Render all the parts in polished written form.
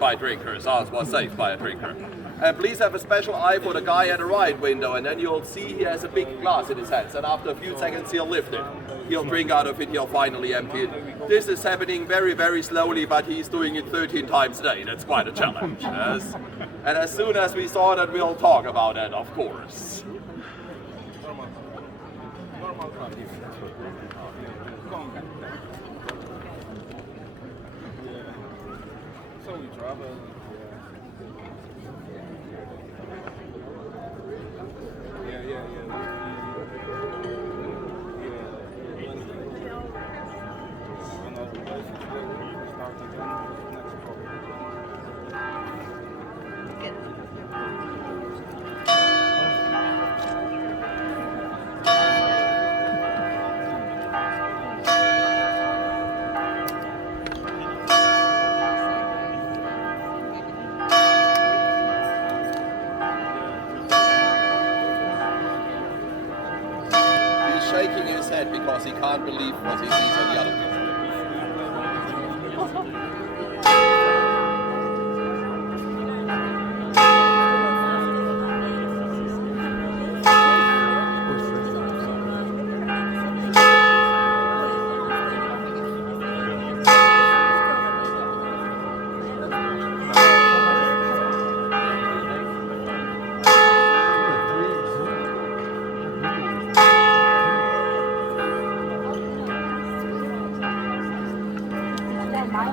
by drinkers. Ours was saved by a drinker. And please have a special eye for the guy at the right window, and then you'll see he has a big glass in his hands, and after a few seconds he'll lift it. He'll drink out of it, he'll finally empty it. This is happening very, very slowly, but he's doing it 13 times a day. That's quite a challenge. Yes? And as soon as we saw that, we'll talk about that, of course. Shaking his head because he can't believe what he sees on the other picture.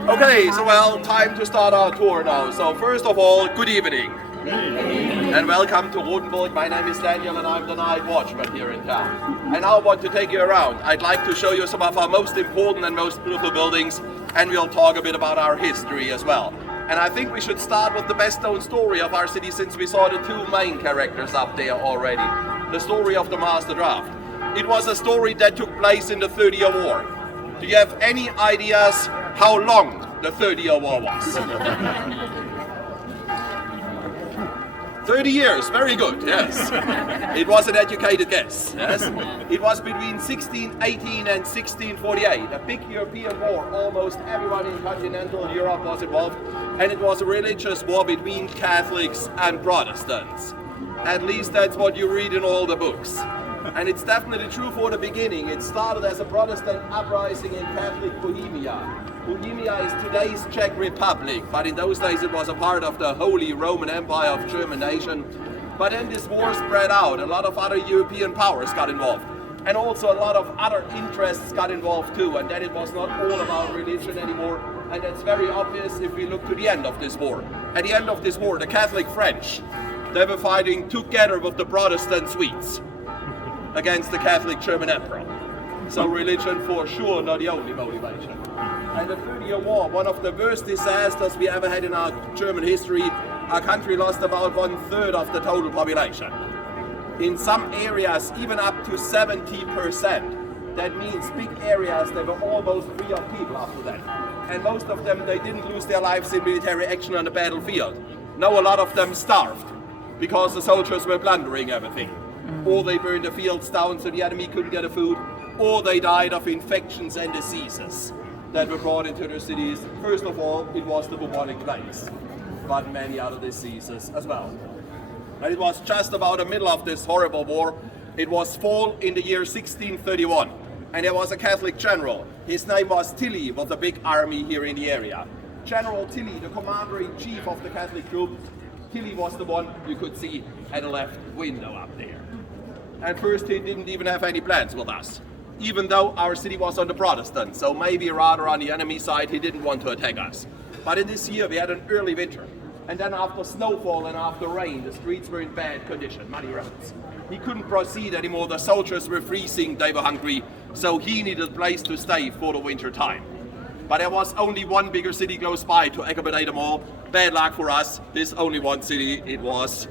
Okay, so well, time to start our tour now. So first of all, good evening. And welcome to Rothenberg. My name is Daniel and I'm the night watchman here in town. And now I want to take you around. I'd like to show you some of our most important and most beautiful buildings, and we'll talk a bit about our history as well. And I think we should start with the best known story of our city, since we saw the two main characters up there already. The story of the Master Draft. It was a story that took place in the 30-year War. Do you have any ideas how long the 30-year War was? 30 years, very good, yes. It was an educated guess, yes. It was between 1618 and 1648, a big European war. Almost everyone in continental Europe was involved, and it was a religious war between Catholics and Protestants. At least that's what you read in all the books. And it's definitely true for the beginning. It started as a Protestant uprising in Catholic Bohemia. Bohemia is today's Czech Republic, but in those days it was a part of the Holy Roman Empire of German nation. But then this war spread out. A lot of other European powers got involved. And also a lot of other interests got involved too. And then it was not all about religion anymore. And that's very obvious if we look to the end of this war. At the end of this war, the Catholic French, they were fighting together with the Protestant Swedes against the Catholic German Emperor. So religion for sure not the only motivation. And the 30-year War, one of the worst disasters we ever had in our German history. Our country lost about 1/3 of the total population. In some areas even up to 70%. That means big areas that were almost free of people after that. And most of them, they didn't lose their lives in military action on the battlefield. No, a lot of them starved because the soldiers were plundering everything. Or they burned the fields down so the enemy couldn't get the food, or they died of infections and diseases that were brought into the cities. First of all, it was the bubonic plagues, but many other diseases as well. And it was just about the middle of this horrible war. It was fall in the year 1631, and there was a Catholic general. His name was Tilly, with a big army here in the area. General Tilly, the commander-in-chief of the Catholic troop. Tilly was the one you could see at the left window up there. And first he didn't even have any plans with us, even though our city was on the Protestant, so maybe rather on the enemy side he didn't want to attack us. But in this year we had an early winter, and then after snowfall and after rain, the streets were in bad condition, muddy roads. He couldn't proceed anymore, the soldiers were freezing, they were hungry, so he needed a place to stay for the winter time. But there was only one bigger city close by to accommodate them all. Bad luck for us, this only one city, it was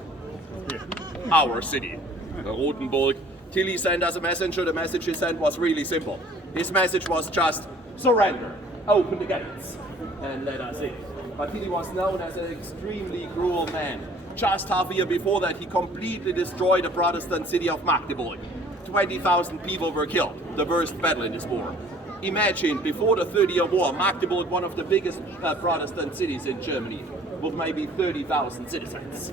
our city. Rothenberg. Tilly sent us a messenger. The message he sent was really simple. His message was just surrender, open the gates, and let us in. But Tilly was known as an extremely cruel man. Just half a year before that, he completely destroyed the Protestant city of Magdeburg. 20,000 people were killed, the worst battle in this war. Imagine, before the 30-year war, Magdeburg, one of the biggest Protestant cities in Germany, with maybe 30,000 citizens.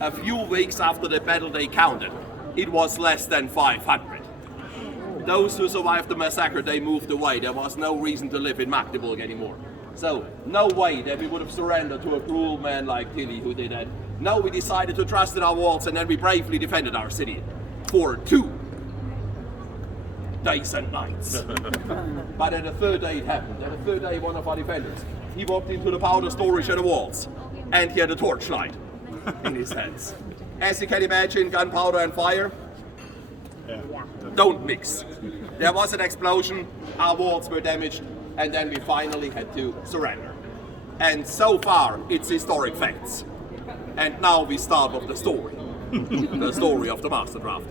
A few weeks after the battle they counted, it was less than 500. Those who survived the massacre, they moved away. There was no reason to live in Magdeburg anymore. So, no way that we would have surrendered to a cruel man like Tilly who did that. No, we decided to trust in our walls, and then we bravely defended our city for 2 days and nights. But at the third day it happened. At the third day, one of our defenders, he walked into the powder storage at the walls, and he had a torchlight in his hands. As you can imagine, gunpowder and fire don't mix. There was an explosion, our walls were damaged, and then we finally had to surrender. And so far, it's historic facts. And now we start with the story. The story of the master draft.